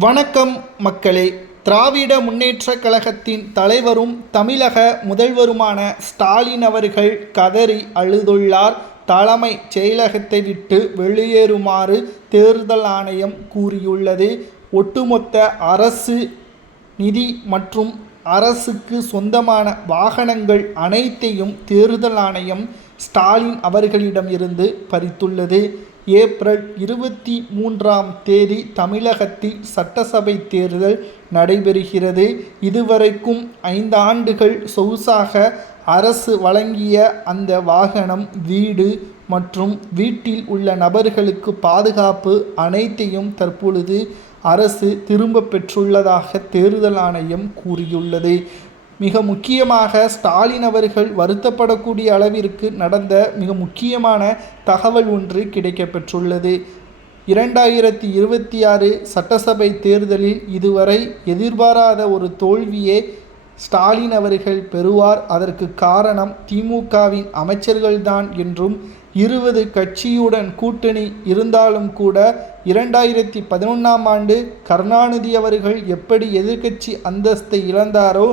வணக்கம் மக்களே. திராவிட முன்னேற்றக் கழகத்தின் தலைவரும் தமிழக முதல்வருமான ஸ்டாலின் அவர்கள் கதறி அழுதுள்ளார். தலைமைச் செயலகத்தை விட்டு வெளியேறுமாறு தேர்தல் ஆணையம் கூறியுள்ளது. ஒட்டுமொத்த அரசு நிதி மற்றும் அரசுக்கு சொந்தமான வாகனங்கள் அனைத்தையும் தேர்தல் ஆணையம் ஸ்டாலின் அவர்களிடம் இருந்து பறித்துள்ளது. ஏப்ரல் 23 தமிழகத்தில் சட்டசபை தேர்தல் நடைபெறுகிறது. இதுவரைக்கும் 5 ஆண்டுகள் சொகுசாக அரசு வழங்கிய அந்த வாகனம், வீடு மற்றும் வீட்டில் உள்ள நபர்களுக்கு பாதுகாப்பு அனைத்தையும் தற்பொழுது அரசு திரும்ப பெற்றுள்ளதாக தேர்தல் ஆணையம் கூறியுள்ளது. மிக முக்கியமாக ஸ்டாலின் அவர்கள் வருத்தப்படக்கூடிய அளவிற்கு நடந்த மிக முக்கியமான தகவல் ஒன்று கிடைக்கப்பெற்றுள்ளது. 2026 சட்டசபை தேர்தலில் இதுவரை எதிர்பாராத ஒரு தோல்வியே ஸ்டாலின் அவர்கள் பெறுவார். அதற்கு காரணம் திமுகவின் அமைச்சர்கள்தான் என்றும், 20 கட்சியுடன் கூட்டணி இருந்தாலும் கூட 2011ஆம் ஆண்டு கருணாநிதி அவர்கள் எப்படி எதிர்க்கட்சி அந்தஸ்தை இழந்தாரோ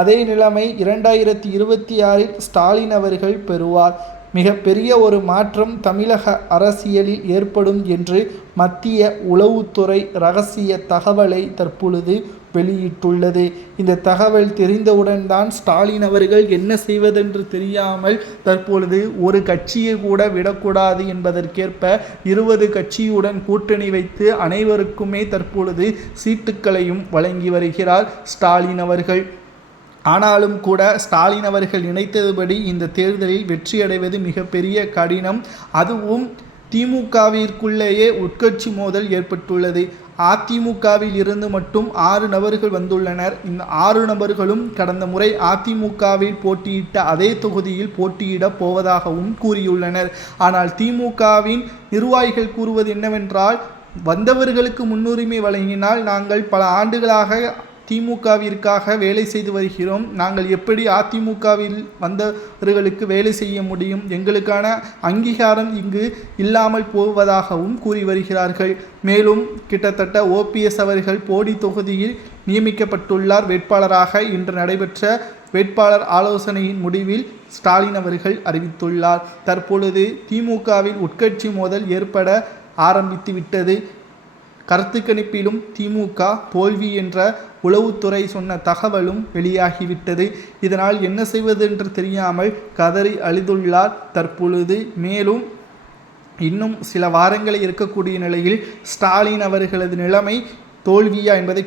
அதே நிலைமை 2026இல் ஸ்டாலின் அவர்கள் பெறுவார். மிகப்பெரிய ஒரு மாற்றம் தமிழக அரசியலில் ஏற்படும் என்று மத்திய உளவுத்துறை இரகசிய தகவலை தற்பொழுது வெளியிட்டுள்ளது. இந்த தகவல் தெரிந்தவுடன் தான் ஸ்டாலின் அவர்கள் என்ன செய்வதென்று தெரியாமல் தற்பொழுது ஒரு கட்சியை கூட விடக்கூடாது என்பதற்கேற்ப 20 கட்சியுடன் கூட்டணி வைத்து அனைவருக்குமே தற்பொழுது சீட்டுக்களையும் வழங்கி வருகிறார் ஸ்டாலின் அவர்கள். ஆனாலும் கூட ஸ்டாலின் அவர்கள் நினைத்ததுபடி இந்த தேர்தலில் வெற்றியடைவது மிகப்பெரிய கடினம். அதுவும் திமுகவிற்குள்ளேயே உட்கட்சி மோதல் ஏற்பட்டுள்ளது. அதிமுகவில் இருந்து மட்டும் 6 நபர்கள் வந்துள்ளனர். இந்த 6 நபர்களும் கடந்த முறை அதிமுகவில் போட்டியிட்ட அதே தொகுதியில் போட்டியிடப் போவதாகவும் கூறியுள்ளனர். ஆனால் திமுகவின் நிர்வாகிகள் கூறுவது என்னவென்றால், வந்தவர்களுக்கு முன்னுரிமை வழங்கினால் நாங்கள் பல ஆண்டுகளாக திமுகவிற்காக வேலை செய்து வருகிறோம், நாங்கள் எப்படி அதிமுகவில் வந்தவர்களுக்கு வேலை செய்ய முடியும், எங்களுக்கான அங்கீகாரம் இங்கு இல்லாமல் போவதாகவும் கூறி வருகிறார்கள். மேலும் கிட்டத்தட்ட ஓபிஎஸ் அவர்கள் போடி தொகுதியில் நியமிக்கப்பட்டுள்ளார் வேட்பாளராக. இன்று நடைபெற்ற வேட்பாளர் ஆலோசனையின் முடிவில் ஸ்டாலின் அவர்கள் அறிவித்துள்ளார். தற்பொழுது திமுகவில் உட்கட்சி மோதல் ஏற்பட ஆரம்பித்து விட்டது. கருத்து கணிப்பிலும் திமுக தோல்வி என்ற உளவுத்துறை சொன்ன தகவலும் வெளியாகிவிட்டது. இதனால் என்ன செய்வது என்று தெரியாமல் கதறி அழுதுள்ளார் தற்பொழுது. மேலும் இன்னும் சில வாரங்களை இருக்கக்கூடிய நிலையில் ஸ்டாலின் அவர்களது நிலைமை தோல்வியா என்பதை